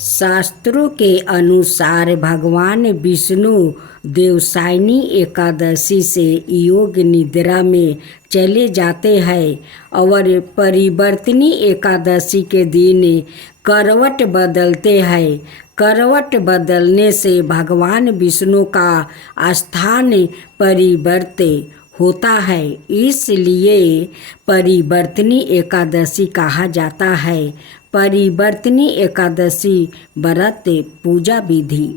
शास्त्रों के अनुसार भगवान विष्णु देवसायनी एकादशी से योग निद्रा में चले जाते हैं और परिवर्तनी एकादशी के दिन करवट बदलते हैं। करवट बदलने से भगवान विष्णु का स्थान परिवर्तित होता है, इसलिए परिवर्तनी एकादशी कहा जाता है। परिवर्तनी एकादशी व्रत पूजा विधि।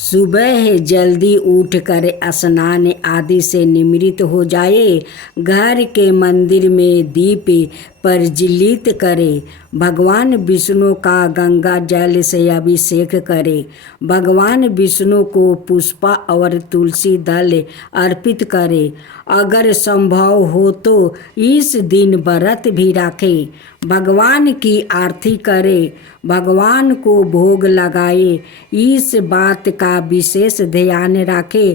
सुबह जल्दी उठकर स्नान आदि से निवृत्त हो जाए, घर के मंदिर में दीप प्रज्वलित करे, भगवान विष्णु का गंगा जल से अभिषेक करे, भगवान विष्णु को पुष्प और तुलसी दल अर्पित करे। अगर संभव हो तो इस दिन व्रत भी रखे, भगवान की आरती करे, भगवान को भोग लगाए। इस बात का विशेष ध्यान रखे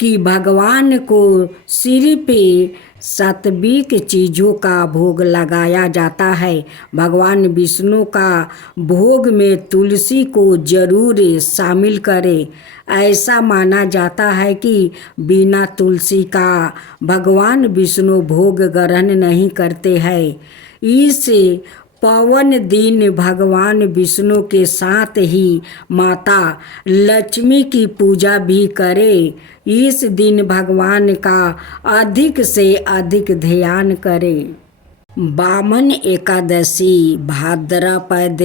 कि भगवान को सिर्फ सात्विक चीज़ों का भोग लगाया जाता है। भगवान विष्णु का भोग में तुलसी को जरूर शामिल करें। ऐसा माना जाता है कि बिना तुलसी का भगवान विष्णु भोग ग्रहण नहीं करते हैं। इस पावन दिन भगवान विष्णु के साथ ही माता लक्ष्मी की पूजा भी करें। इस दिन भगवान का अधिक से अधिक ध्यान करें। वामन एकादशी भाद्रपद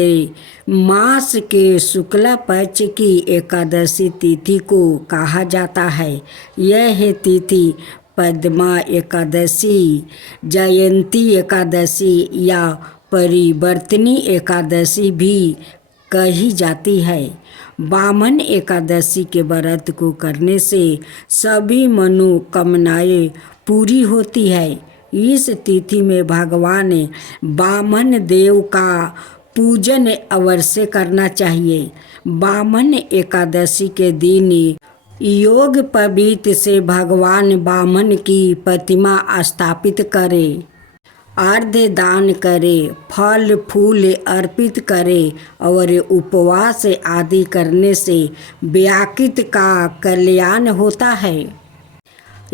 मास के शुक्ल पक्ष की एकादशी तिथि को कहा जाता है। यह तिथि पद्मा एकादशी, जयंती एकादशी या परिवर्तनी एकादशी भी कही जाती है। वामन एकादशी के व्रत को करने से सभी मनोकामनाएं पूरी होती है। इस तिथि में भगवान वामन देव का पूजन अवश्य करना चाहिए। वामन एकादशी के दिन योग पवित्र से भगवान वामन की प्रतिमा स्थापित करें, अर्घ्य दान करें, फल फूल अर्पित करें और उपवास आदि करने से व्यक्ति का कल्याण होता है।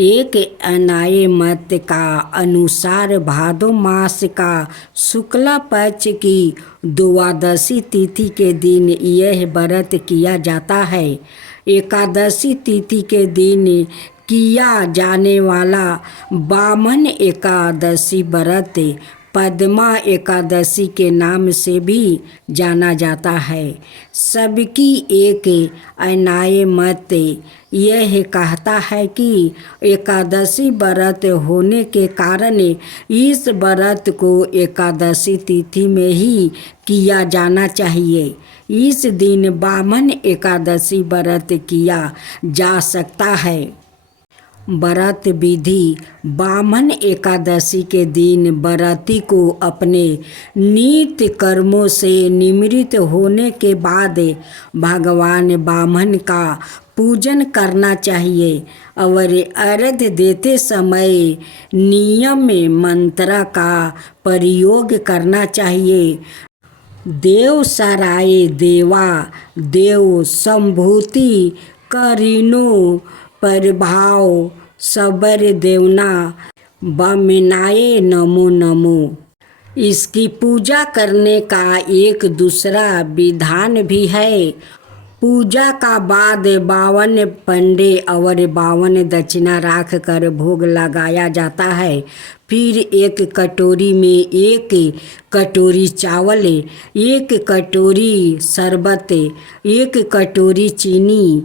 एक अन्य मत का अनुसार भादो मास का शुक्ल पक्ष की द्वादशी तिथि के दिन यह व्रत किया जाता है। एकादशी तिथि के दिन किया जाने वाला वामन एकादशी व्रत पद्मा एकादशी के नाम से भी जाना जाता है। सबकी एक अन्य मत यह कहता है कि एकादशी व्रत होने के कारण इस व्रत को एकादशी तिथि में ही किया जाना चाहिए। इस दिन वामन एकादशी व्रत किया जा सकता है। व्रत विधि। वामन एकादशी के दिन व्रती को अपने नित्य कर्मों से निवृत्त होने के बाद भगवान वामन का पूजन करना चाहिए और अर्घ्य देते समय नियम मंत्र का प्रयोग करना चाहिए। देव सराय देवा देव संभूति करीनो प्रभाव सबर देवना बमिनाए नमो नमो। इसकी पूजा करने का एक दूसरा विधान भी है। पूजा का बाद 52 पंडे और 52 दक्षिणा रख कर भोग लगाया जाता है। फिर एक कटोरी में 1 कटोरी चावल, 1 कटोरी शरबत, 1 कटोरी चीनी,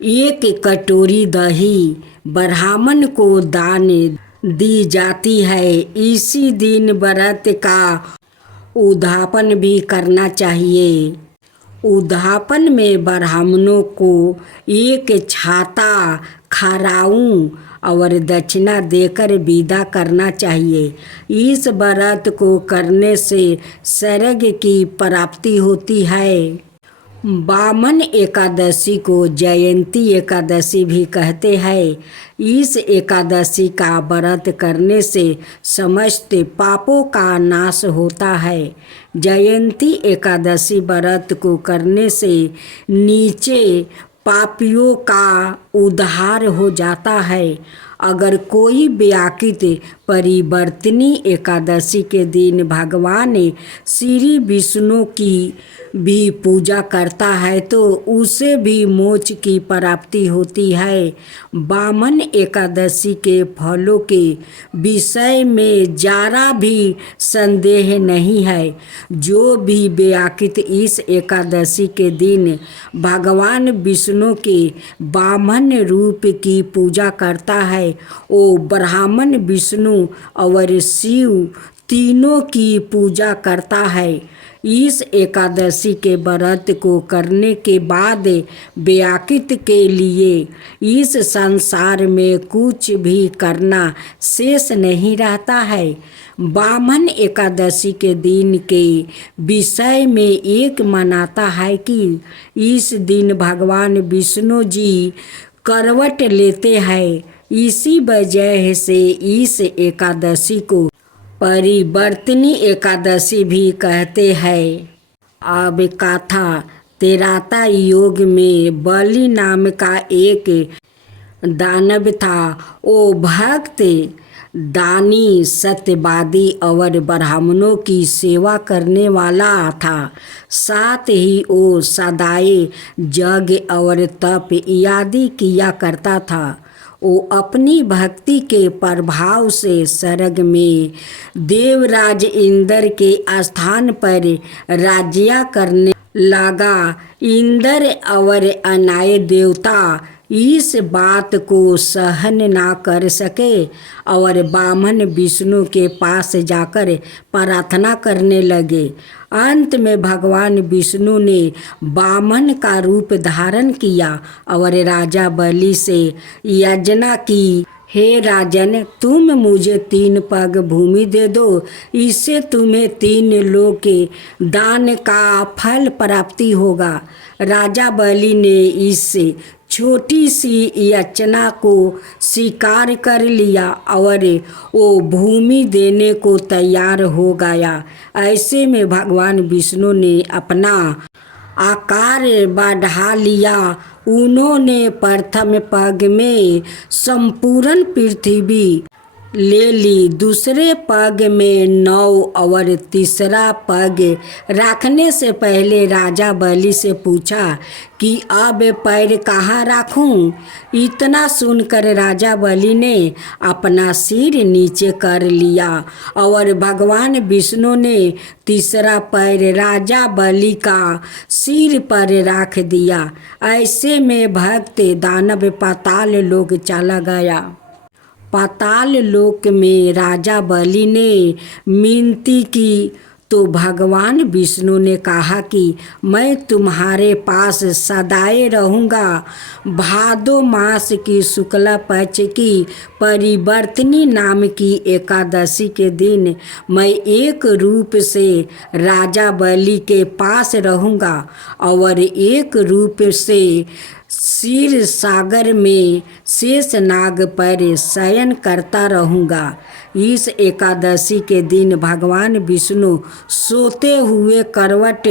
1 कटोरी दही ब्राह्मण को दान दी जाती है। इसी दिन व्रत का उद्यापन भी करना चाहिए। उद्यापन में ब्राह्मणों को 1 छाता खराऊं और दक्षिणा देकर विदा करना चाहिए। इस व्रत को करने से स्वर्ग की प्राप्ति होती है। वामन एकादशी को जयंती एकादशी भी कहते हैं। इस एकादशी का व्रत करने से समस्त पापों का नाश होता है। जयंती एकादशी व्रत को करने से नीचे पापियों का उद्धार हो जाता है। अगर कोई व्याकृत परिवर्तनी एकादशी के दिन भगवान श्री विष्णु की भी पूजा करता है तो उसे भी मोक्ष की प्राप्ति होती है। वामन एकादशी के फलों के विषय में जरा भी संदेह नहीं है। जो भी व्याकृत इस एकादशी के दिन भगवान विष्णु के वामन रूप की पूजा करता है वो ब्राह्मण, विष्णु और शिव तीनों की पूजा करता है। इस एकादशी के व्रत को करने के बाद व्याकृत के लिए इस संसार में कुछ भी करना शेष नहीं रहता है। वामन एकादशी के दिन के विषय में एक मान्यता है कि इस दिन भगवान विष्णु जी करवट लेते हैं। इसी वजह से इस एकादशी को परिवर्तनी एकादशी भी कहते हैं। अब कथा त्रेता युग में बलि नाम का एक दानव था। वो भक्त, दानी, सत्यवादी और ब्राह्मणों की सेवा करने वाला था। साथ ही वो सदाए यज्ञ और तप आदि किया करता था। वो अपनी भक्ति के प्रभाव से स्वर्ग में देवराज इंद्र के स्थान पर राज्य करने लगा। इंद्र और अन्य देवता इस बात को सहन ना कर सके और वामन विष्णु के पास जाकर प्रार्थना करने लगे। अंत में भगवान विष्णु ने वामन का रूप धारण किया और राजा बलि से याचना की, हे राजन, तुम मुझे 3 पग भूमि दे दो, इससे तुम्हें 3 लोक के दान का फल प्राप्ति होगा। राजा बलि ने इस छोटी सी याचना को स्वीकार कर लिया और वो भूमि देने को तैयार हो गया। ऐसे में भगवान विष्णु ने अपना आकार बढ़ा लिया। उन्होंने प्रथम पग में संपूर्ण पृथ्वी ले ली, दूसरे पग में 9 और तीसरा पग रखने से पहले राजा बलि से पूछा कि अब पैर कहाँ रखूं। इतना सुनकर राजा बलि ने अपना सिर नीचे कर लिया और भगवान विष्णु ने तीसरा पैर राजा बलि का सिर पर रख दिया। ऐसे में भक्त दानव पाताल लोक चला गया। पाताल लोक में राजा बलि ने मिनती की तो भगवान विष्णु ने कहा कि मैं तुम्हारे पास सदाए रहूँगा। भादो मास की शुक्ला पक्ष की परिवर्तनी नाम की एकादशी के दिन मैं एक रूप से राजा बलि के पास रहूँगा और एक रूप से क्षीर सागर में शेष नाग पर शयन करता रहूँगा। इस एकादशी के दिन भगवान विष्णु सोते हुए करवट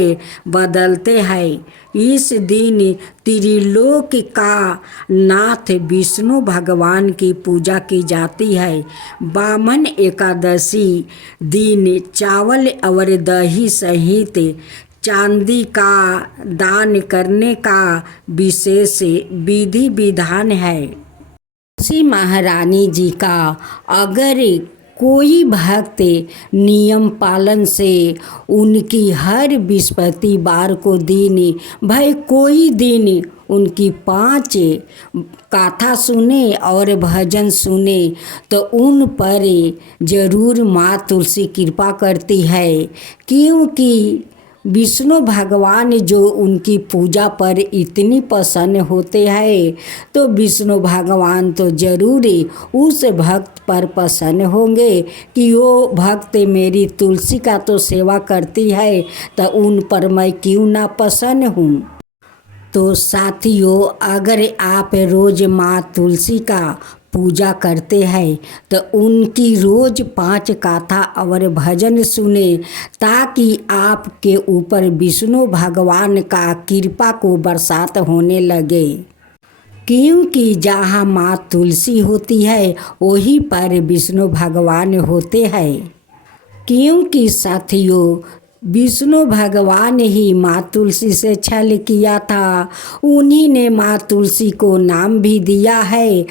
बदलते हैं। इस दिन त्रिलोक का नाथ विष्णु भगवान की पूजा की जाती है। वामन एकादशी दिन चावल और दही सहित चांदी का दान करने का विशेष विधि विधान है। तुलसी महारानी जी का अगर कोई भक्त नियम पालन से उनकी हर बृहस्पतिवार को दिन भाई कोई दिन उनकी 5 कथा सुने और भजन सुने तो उन पर जरूर माँ तुलसी कृपा करती है। क्योंकि विष्णु भगवान जो उनकी पूजा पर इतनी प्रसन्न होते हैं तो विष्णु भगवान तो जरूर उस भक्त पर प्रसन्न होंगे कि वो भक्त मेरी तुलसी का तो सेवा करती है तो उन पर मैं क्यों ना प्रसन्न हूँ। तो साथियों, अगर आप रोज माँ तुलसी का पूजा करते हैं तो उनकी रोज 5 गाथा और भजन सुने, ताकि आपके ऊपर विष्णु भगवान का कृपा को बरसात होने लगे। क्योंकि जहाँ माँ तुलसी होती है वहीं पर विष्णु भगवान होते हैं। क्योंकि साथियों, विष्णु भगवान ही माँ तुलसी से छल किया था, उन्हीं ने माँ तुलसी को नाम भी दिया है।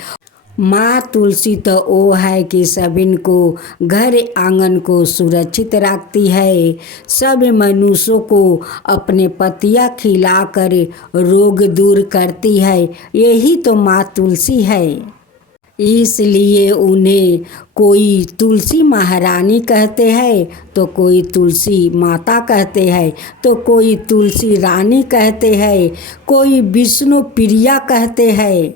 माँ तुलसी तो वो है कि सभी को घर आंगन को सुरक्षित रखती है, सब मनुष्यों को अपने पत्तियाँ खिलाकर रोग दूर करती है। यही तो माँ तुलसी है। इसलिए उन्हें कोई तुलसी महारानी कहते हैं, तो कोई तुलसी माता कहते हैं, तो कोई तुलसी रानी कहते हैं, कोई विष्णु प्रिया कहते हैं।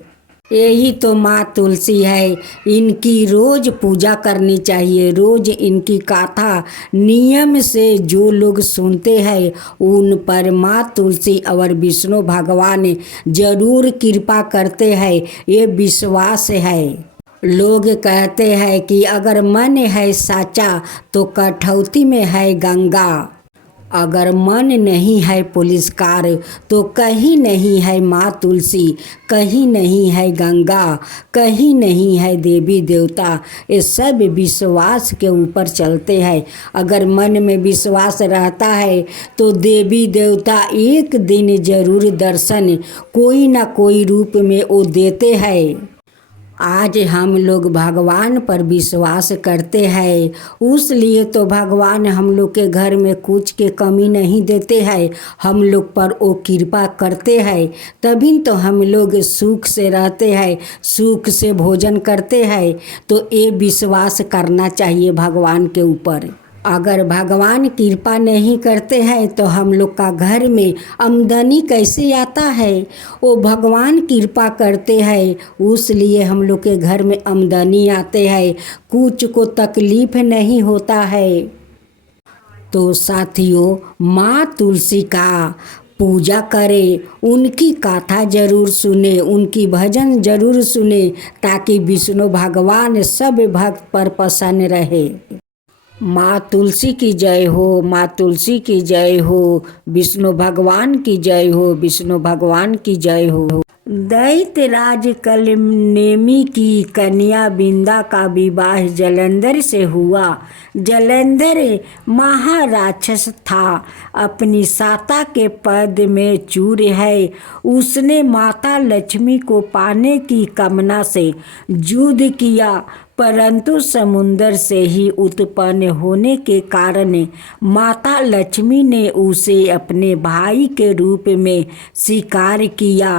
यही तो माँ तुलसी है। इनकी रोज पूजा करनी चाहिए। रोज इनकी गाथा नियम से जो लोग सुनते हैं उन पर माँ तुलसी और विष्णु भगवान जरूर कृपा करते हैं, ये विश्वास है। लोग कहते हैं कि अगर मन है साचा तो कठौती में है गंगा, अगर मन नहीं है पुलिसकार तो कहीं नहीं है माँ तुलसी, कहीं नहीं है गंगा, कहीं नहीं है देवी देवता। ये सब विश्वास के ऊपर चलते हैं। अगर मन में विश्वास रहता है तो देवी देवता एक दिन जरूर दर्शन कोई ना कोई रूप में वो देते हैं। आज हम लोग भगवान पर विश्वास करते हैं, उसलिए तो भगवान हम लोग के घर में कुछ के कमी नहीं देते हैं, हम लोग पर वो कृपा करते हैं। तभी तो हम लोग सुख से रहते हैं, सुख से भोजन करते हैं। तो ये विश्वास करना चाहिए भगवान के ऊपर। अगर भगवान कृपा नहीं करते हैं तो हम लोग का घर में आमदनी कैसे आता है? वो भगवान कृपा करते हैं, उसलिए हम लोग के घर में आमदनी आते हैं, कुछ को तकलीफ नहीं होता है। तो साथियों, माँ तुलसी का पूजा करें, उनकी गाथा जरूर सुने, उनकी भजन जरूर सुने, ताकि विष्णु भगवान सब भक्त पर प्रसन्न रहे। माँ तुलसी की जय हो, माँ तुलसी की जय हो, विष्णु भगवान की जय हो, विष्णु भगवान की जय हो। दैत्यराज कलनेमी की कन्या बिंदा का विवाह जलंधर से हुआ। जलंधर महाराक्षस था, अपनी साता के पद में चूर है। उसने माता लक्ष्मी को पाने की कामना से युद्ध किया, परंतु समुद्र से ही उत्पन्न होने के कारण माता लक्ष्मी ने उसे अपने भाई के रूप में स्वीकार किया।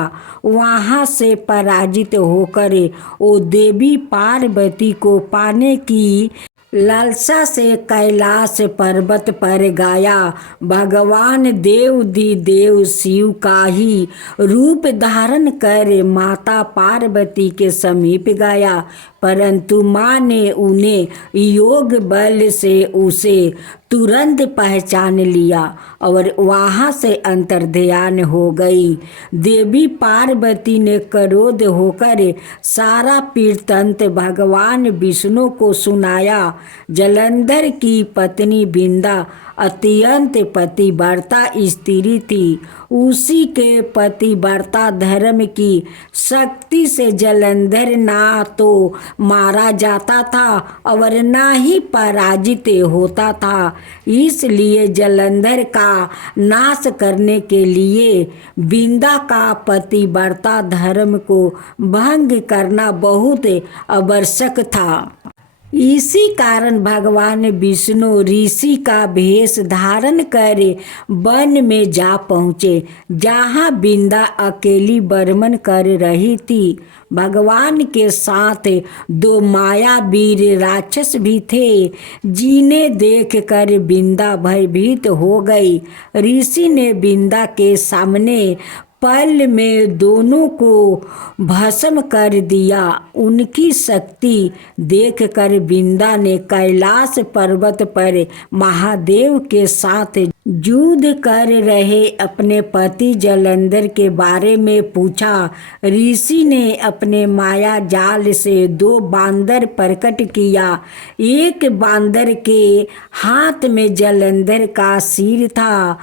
वहाँ से पराजित होकर वो देवी पार्वती को पाने की लालसा से कैलाश पर्वत पर गया। भगवान देव शिव का ही रूप धारण कर माता पार्वती के समीप गया, परंतु माँ ने उन्हें योग बल से उसे तुरंत पहचान लिया और वहाँ से अंतर्ध्यान हो गई। देवी पार्वती ने क्रोध होकर सारा वृत्तांत भगवान विष्णु को सुनाया। जलंधर की पत्नी बिंदा अत्यंत पतिव्रता स्त्री थी। उसी के पतिव्रता धर्म की शक्ति से जलंधर ना तो मारा जाता था और ना ही पराजित होता था। इसलिए जलंधर का नाश करने के लिए बिंदा का पतिव्रता धर्म को भंग करना बहुत आवश्यक था। इसी कारण भगवान विष्णु ऋषि का भेष धारण कर वन में जा पहुँचे, जहाँ बिंदा अकेली बर्मन कर रही थी। भगवान के साथ 2 मायावीर राक्षस भी थे, जिन्हें देखकर बिंदा भयभीत हो गई। ऋषि ने बिंदा के सामने पल में दोनों को भस्म कर दिया। उनकी शक्ति देखकर बिंदा ने कैलाश पर्वत पर महादेव के साथ युद्ध कर रहे अपने पति जलंधर के बारे में पूछा। ऋषि ने अपने माया जाल से 2 बांदर प्रकट किया। एक बांदर के हाथ में जलंधर का सिर था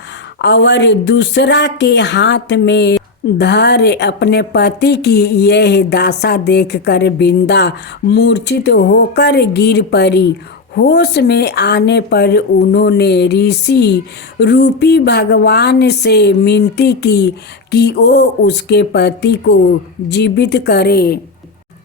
और दूसरा के हाथ में धर। अपने पति की यह दशा देखकर बिंदा मूर्छित होकर गिर पड़ी। होश में आने पर उन्होंने ऋषि रूपी भगवान से विनती की कि वो उसके पति को जीवित करे।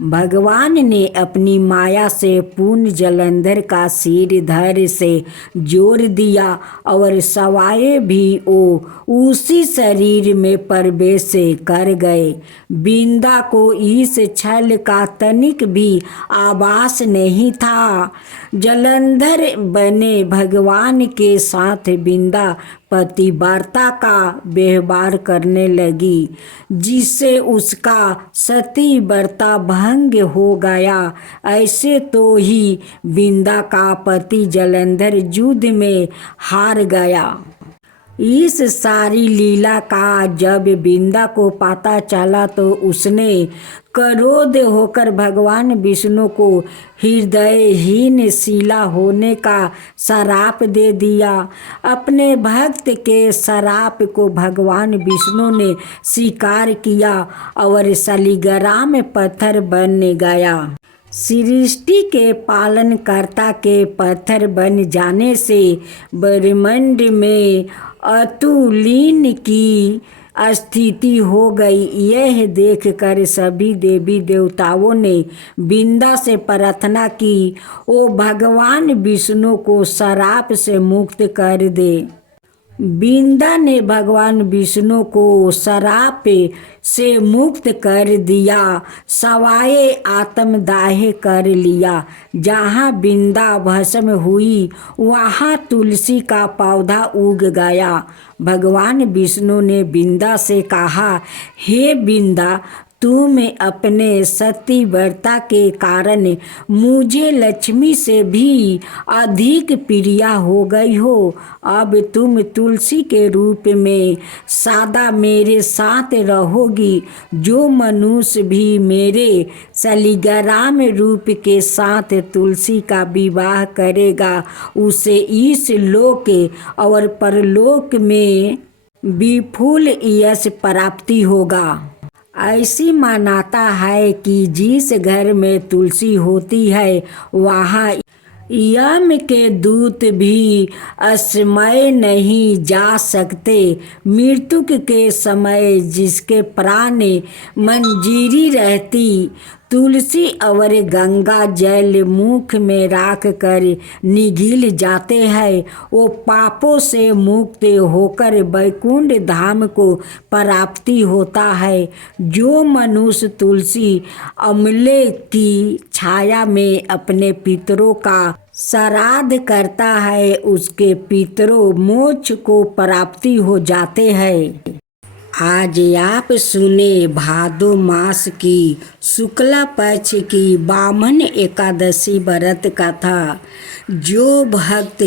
भगवान ने अपनी माया से पूर्ण जलंधर का सिर धर से जोड़ दिया और सवाए भी वो उसी शरीर में प्रवेश कर गए। बिंदा को इस छल का तनिक भी आभास नहीं था। जलंधर बने भगवान के साथ बिंदा पतिव्रता का व्यवहार करने लगी, जिससे उसका सती व्रता भंग हो गया। ऐसे तो ही बिंदा का पति जलंधर युद्ध में हार गया। इस सारी लीला का जब बिंदा को पता चला तो उसने क्रोध होकर भगवान विष्णु को हृदयहीन शिला होने का श्राप दे दिया। अपने भक्त के श्राप को भगवान विष्णु ने स्वीकार किया और शालिग्राम पत्थर बन गया। सृष्टि के पालनकर्ता के पत्थर बन जाने से ब्रह्मांड में अतुलिन की स्थिति हो गई। यह देखकर सभी देवी देवताओं ने बिंदा से प्रार्थना की, वो भगवान विष्णु को श्राप से मुक्त कर दे। बिंदा ने भगवान विष्णु को श्राप से मुक्त कर दिया, सवाए आत्मदाह कर लिया। जहाँ बिंदा भस्म हुई वहाँ तुलसी का पौधा उग गया। भगवान विष्णु ने बिंदा से कहा, हे बिंदा, तुम अपने सती व्रता के कारण मुझे लक्ष्मी से भी अधिक प्रिया हो गई हो। अब तुम तुलसी के रूप में सदा मेरे साथ रहोगी। जो मनुष्य भी मेरे शालिग्राम रूप के साथ तुलसी का विवाह करेगा, उसे इस लोक और परलोक में विपुल यश प्राप्ति होगा। ऐसी मान्यता है कि जिस घर में तुलसी होती है वहाँ यम के दूत भी असमय नहीं जा सकते। मृत्यु के समय जिसके प्राण मंजीरी रहती, तुलसी और गंगा जल मुख में राख कर निगल जाते हैं, वो पापों से मुक्त होकर वैकुंठ धाम को प्राप्ति होता है। जो मनुष्य तुलसी अमले की छाया में अपने पितरों का श्राद्ध करता है, उसके पितरों मोक्ष को प्राप्ति हो जाते हैं। आज आप सुने भादो मास की शुक्ला पक्ष की बामन एकादशी व्रत कथा। जो भक्त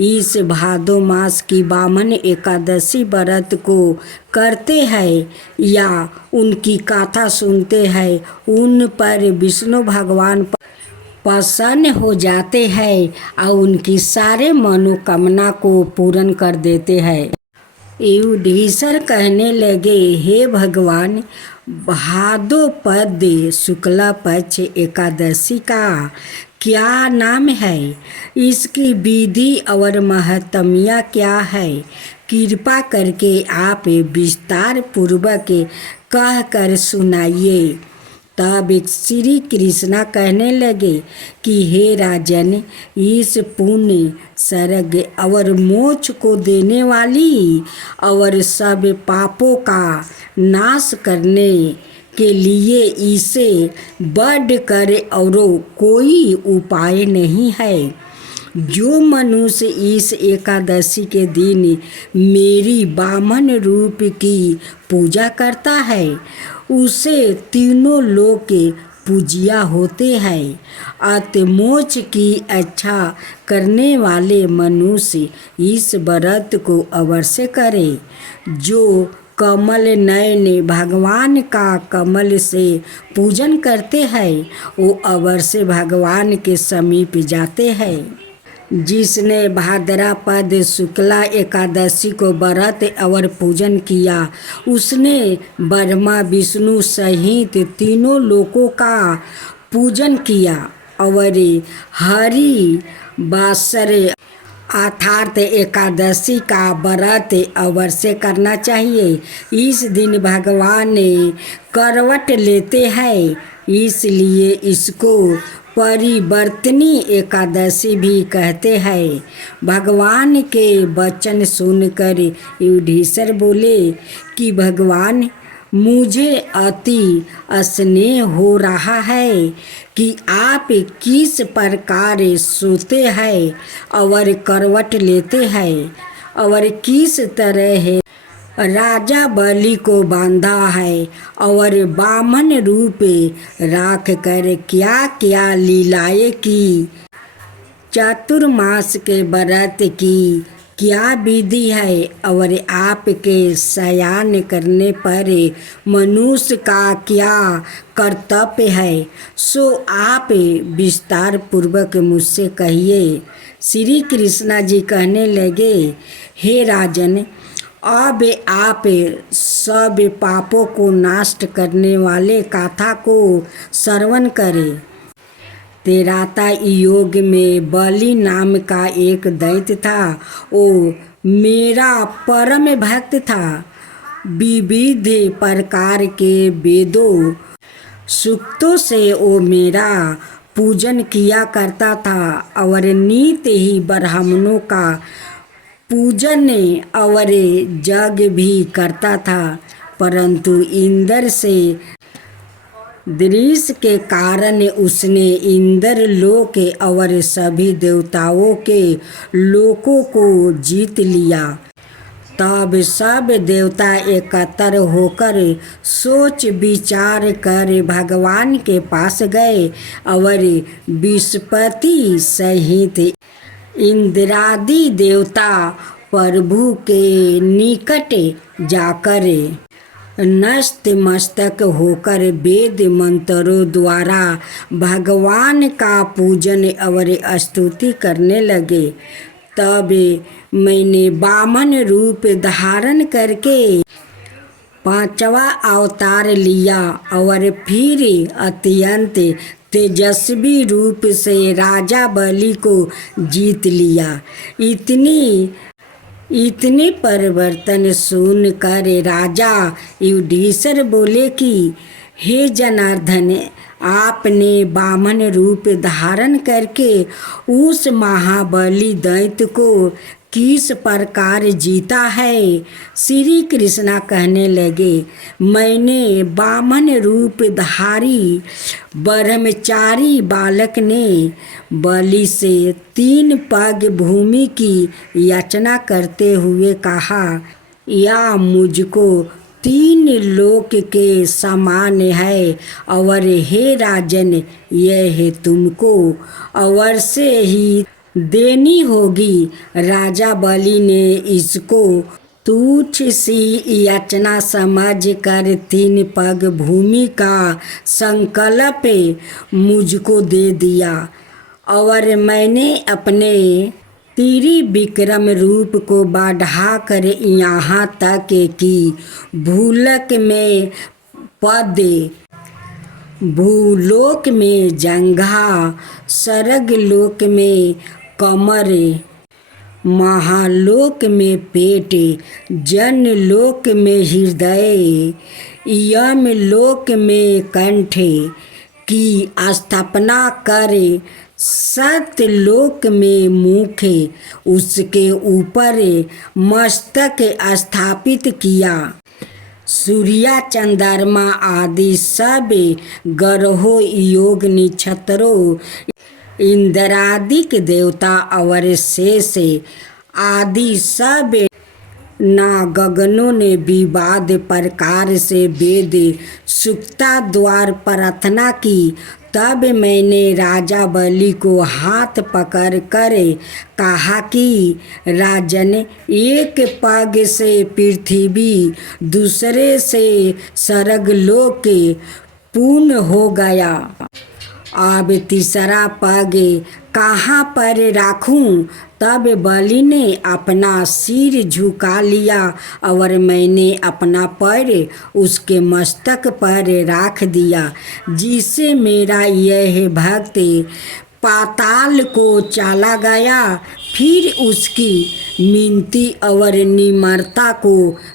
इस भादो मास की बामन एकादशी व्रत को करते हैं या उनकी कथा सुनते हैं, उन पर विष्णु भगवान प्रसन्न हो जाते हैं और उनकी सारे मनोकामना को पूर्ण कर देते हैं। युधिष्ठिर कहने लगे, हे भगवान, भाद्रपद शुक्ला पक्ष एकादशी का क्या नाम है? इसकी विधि और महत्म्य क्या है? कृपा करके आप विस्तार पूर्वक कह कर सुनाइए। तब श्री कृष्णा कहने लगे कि हे राजन, इस पुण्य स्वर्ग और मोक्ष को देने वाली और सब पापों का नाश करने के लिए इसे बढ़ कर और कोई उपाय नहीं है। जो मनुष्य इस एकादशी के दिन मेरी वामन रूप की पूजा करता है, उसे तीनों लोक पूजिया होते हैं। अतमोच की इच्छा करने वाले मनुष्य इस व्रत को अवश्य करे। जो कमल नयन भगवान का कमल से पूजन करते हैं वो अवश्य भगवान के समीप जाते हैं। जिसने भाद्रपद शुक्ला एकादशी को व्रत और पूजन किया उसने ब्रह्मा विष्णु सहित तीनों लोकों का पूजन किया। और हरि वासर अर्थात एकादशी का व्रत अवश्य करना चाहिए। इस दिन भगवान करवट लेते हैं, इसलिए इसको परिवर्तनी एकादशी भी कहते हैं। भगवान के वचन सुनकर युधिष्ठिर बोले कि भगवान, मुझे अति स्नेह हो रहा है कि आप किस प्रकार सोते हैं और करवट लेते हैं और किस तरह राजा बलि को बांधा है और वामन रूप राख कर क्या क्या लीलाएं की। चातुर्मास के व्रत की क्या विधि है और आपके शयन करने पर मनुष्य का क्या कर्तव्य है, सो आप विस्तार पूर्वक मुझसे कहिए। श्री कृष्णा जी कहने लगे, हे राजन, अब आप सब पापों को नष्ट करने वाले गाथा को श्रवण करें। तेराता योग में बलि नाम का एक दैत्य था। वो मेरा परम भक्त था। विविध प्रकार के वेदों सूक्तों से वो मेरा पूजन किया करता था और नित ही ब्राह्मणों का पूजन और यज्ञ भी करता था। परंतु इंद्र से दृश्य के कारण उसने इंद्र लोक और सभी देवताओं के लोकों को जीत लिया। तब सब देवता एकत्र होकर सोच विचार कर भगवान के पास गए और विष्णुपति सहित इंद्रादि देवता प्रभु के निकट जाकर नतमस्तक होकर वेद मंत्रों द्वारा भगवान का पूजन और स्तुति करने लगे। तब मैंने वामन रूप धारण करके पांचवा अवतार लिया और फिर अत्यंत तेजस्वी रूप से राजा बलि को जीत लिया। इतने परिवर्तन सुनकर राजा युधिष्ठिर बोले कि हे जनार्दन, आपने वामन रूप धारण करके उस महाबली दैत्य को किस प्रकार जीता है। श्री कृष्णा कहने लगे, मैंने वामन रूप धारी ब्रह्मचारी बालक ने बलि से 3 पग भूमि की याचना करते हुए कहा, या मुझको 3 लोक के समान है और हे राजन, यह तुमको अवश्य ही देनी होगी। राजा बलि ने इसको तुच्छ सी याचना समझ कर 3 पग भूमि का संकल्प मुझको दे दिया और मैंने अपने त्रिविक्रम रूप को बढ़ाकर यहाँ तक कि भूलोक में जंघा, स्वर्गलोक में कमर, महालोक में पेट, जनलोक में हृदय, यमलोक में कंठ की स्थापना कर सत्यलोक में मुख, उसके ऊपर मस्तक स्थापित किया। सूर्य, चंद्रमा आदि सब ग्रहों, योग नक्षत्रों, इंद्रादिक देवता और शेष आदि सब ना गगनों ने विवाद प्रकार से वेद सुक्ता द्वार प्रार्थना की। तब मैंने राजा बलि को हाथ पकड़ कर कहा कि राजन, एक पग से पृथ्वी दूसरे से स्वर्गलोक पूर्ण हो गया, अब तीसरा पग कहाँ पर राखूं। तब बलि ने अपना सिर झुका लिया और मैंने अपना पैर उसके मस्तक पर रख दिया, जिससे मेरा यह भक्त पाताल को चला गया। फिर उसकी मिनती और निम्रता को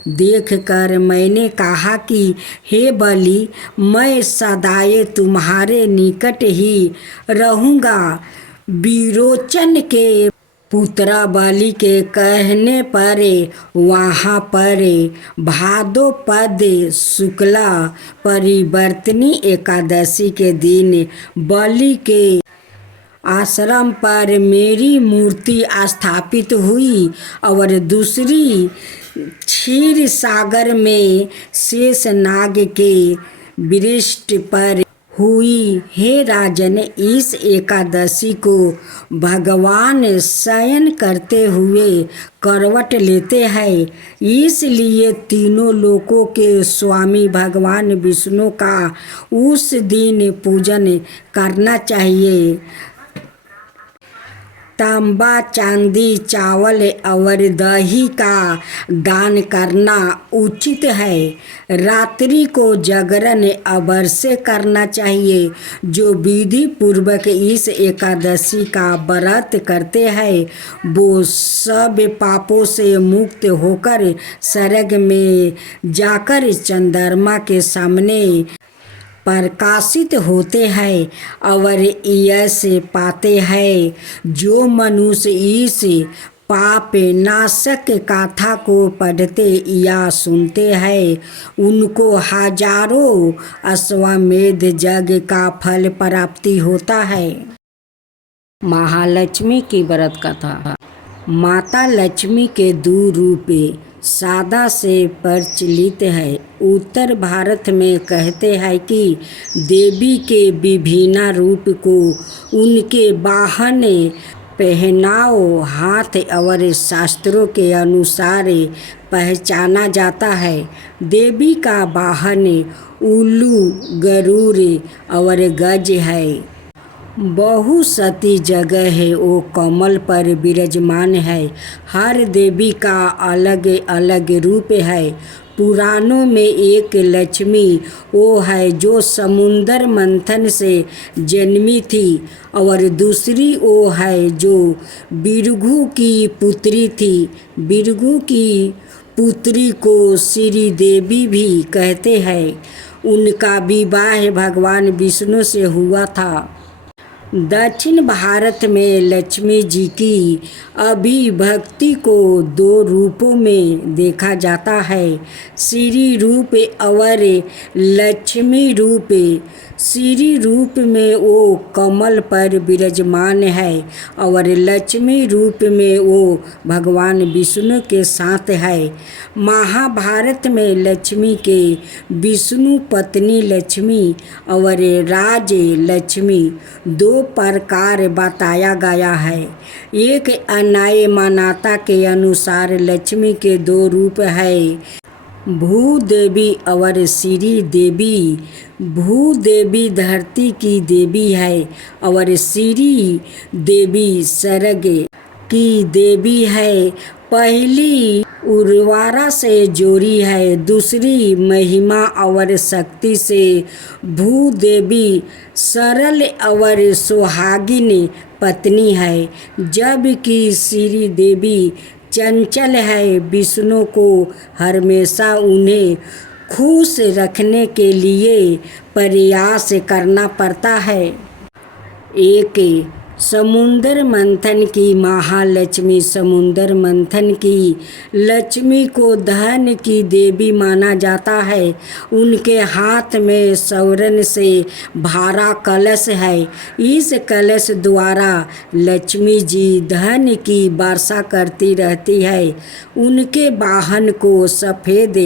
देखकर मैंने कहा कि हे बलि, मैं सदाए तुम्हारे निकट ही रहूँगा। विरोचन के पुत्र बलि के कहने पर वहाँ पर भाद्रपद शुक्ला परिवर्तनी एकादशी के दिन बलि के आश्रम पर मेरी मूर्ति स्थापित हुई और दूसरी क्षीर सागर में शेषनाग के वृक्ष पर हुई। हे राजन, इस एकादशी को भगवान शयन करते हुए करवट लेते हैं, इसलिए तीनों लोकों के स्वामी भगवान विष्णु का उस दिन पूजन करना चाहिए। तांबा, चांदी, चावल और दही का दान करना उचित है। रात्रि को जागरण अवश्य करना चाहिए। जो विधि पूर्वक इस एकादशी का व्रत करते हैं वो सब पापों से मुक्त होकर स्वर्ग में जाकर चंद्रमा के सामने प्रकाशित होते हैं और यश पाते हैं। जो मनुष्य इस पाप नाशक गाथा को पढ़ते या सुनते हैं उनको हजारों अश्वमेध यज्ञ का फल प्राप्ति होता है। महालक्ष्मी की व्रत कथा। माता लक्ष्मी के दो रूप सादा से प्रचलित है। उत्तर भारत में कहते हैं कि देवी के विभिन्न रूप को उनके वाहन, पहनाव, हाथ और शास्त्रों के अनुसार पहचाना जाता है। देवी का वाहन उल्लू, गरुड़ और गज है। बहुसती जगह है वो कमल पर विराजमान है। हर देवी का अलग अलग रूप है। पुराणों में एक लक्ष्मी वो है जो समुद्र मंथन से जन्मी थी और दूसरी वो है जो भृगु की पुत्री थी। भृगु की पुत्री को श्री देवी भी कहते हैं। उनका विवाह भगवान विष्णु से हुआ था। दक्षिण भारत में लक्ष्मी जी की अभिव्यक्ति को दो रूपों में देखा जाता है, श्री रूप और लक्ष्मी रूप। श्री रूप में वो कमल पर विराजमान है और लक्ष्मी रूप में वो भगवान विष्णु के साथ है। महाभारत में लक्ष्मी के विष्णु पत्नी लक्ष्मी और राज लक्ष्मी दो प्रकार बताया गया है। एक अन्याय मान्यता के अनुसार लक्ष्मी के दो रूप है, भूदेवी और श्री देवी। भूदेवी धरती की देवी है और श्री देवी स्वर्ग की देवी है। पहली उर्वरा से जोड़ी है, दूसरी महिमा और शक्ति से। भूदेवी सरल और सुहागिन पत्नी है, जबकि श्री देवी चंचल है। विष्णु को हमेशा उन्हें खुश रखने के लिए प्रयास करना पड़ता है। एक समुंदर मंथन की महालक्ष्मी, समुंदर मंथन की लक्ष्मी को धन की देवी माना जाता है। उनके हाथ में स्वर्ण से भरा कलश है। इस कलश द्वारा लक्ष्मी जी धन की वर्षा करती रहती है। उनके वाहन को सफ़ेद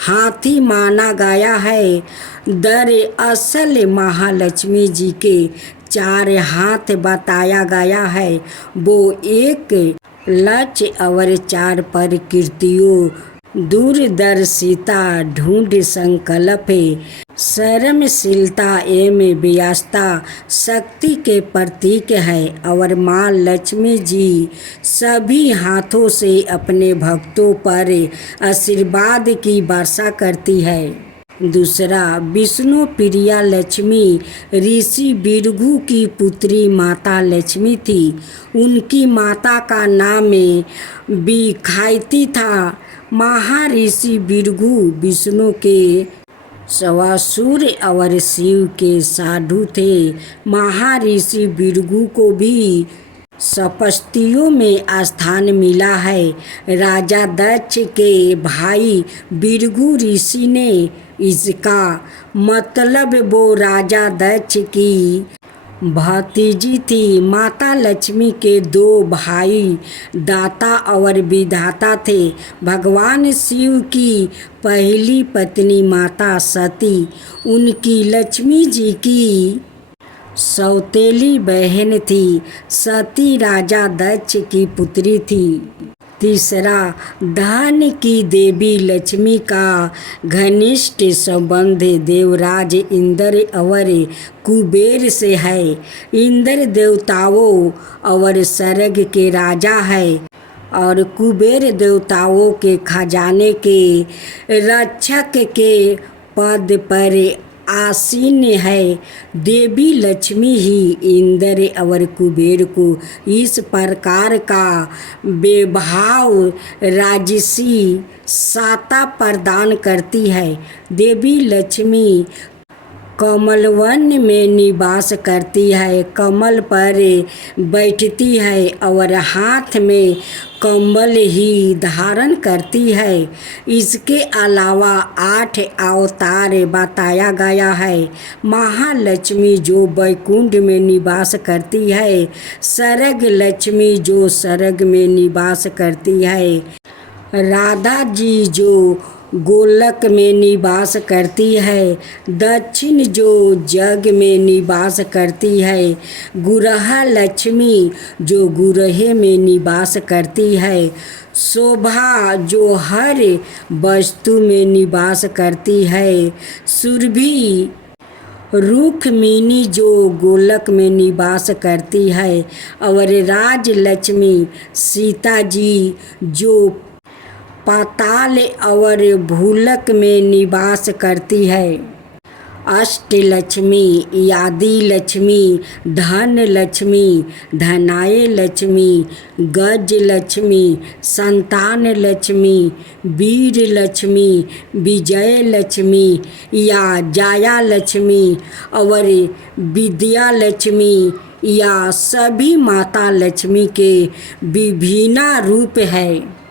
हाथी माना गया है। दरअसल महालक्ष्मी जी के 4 हाथ बताया गया है। वो एक लक्ष्य और 4 प्रकृतियों दूरदर्शिता, ढूंढ संकल्प, शर्मशीलता एवं व्यवस्था शक्ति के प्रतीक है। और माँ लक्ष्मी जी सभी हाथों से अपने भक्तों पर आशीर्वाद की वर्षा करती है। दूसरा, विष्णु प्रिया लक्ष्मी ऋषि भृगु की पुत्री माता लक्ष्मी थी। उनकी माता का नाम बिखायती था। महर्षि भृगु विष्णु के सवासुर और शिव के साधु थे। महर्षि भृगु को भी सपस्तियों में स्थान मिला है। राजा दक्ष के भाई भृगु ऋषि ने इसका मतलब वो राजा दक्ष की भतीजी थी। माता लक्ष्मी के 2 भाई दाता और विधाता थे। भगवान शिव की पहली पत्नी माता सती उनकी लक्ष्मी जी की सौतेली बहन थी। सती राजा दक्ष की पुत्री थी। तीसरा, धन की देवी लक्ष्मी का घनिष्ठ संबंध देवराज इंद्र और कुबेर से है। इंद्र देवताओं और स्वर्ग के राजा है और कुबेर देवताओं के खजाने के रक्षक के पद पर आसीन है। देवी लक्ष्मी ही इंद्र और कुबेर को इस प्रकार का वैभव राजसी सत्ता प्रदान करती है। देवी लक्ष्मी कमलवन में निवास करती है, कमल पर बैठती है और हाथ में कमल ही धारण करती है। इसके अलावा 8 अवतार बताया गया है। महालक्ष्मी जो वैकुंठ में निवास करती है, सर्ग लक्ष्मी जो स्वर्ग में निवास करती है, राधा जी जो गोलक में निवास करती है, दक्षिण जो जग में निवास करती है, गुरहा लक्ष्मी जो गुरहे में निवास करती है, शोभा जो हर वस्तु में निवास करती है, सुरभि रुक्मिणी जो गोलक में निवास करती है और राजलक्ष्मी सीता जी जो पाताल और भूलक में निवास करती है। अष्टलक्ष्मी, आदि लक्ष्मी, धन लक्ष्मी, धनाय लक्ष्मी, गज लक्ष्मी, संतान लक्ष्मी, वीर लक्ष्मी, विजय लक्ष्मी या जाया लक्ष्मी और विद्या लक्ष्मी या सभी माता लक्ष्मी के विभिन्न रूप है।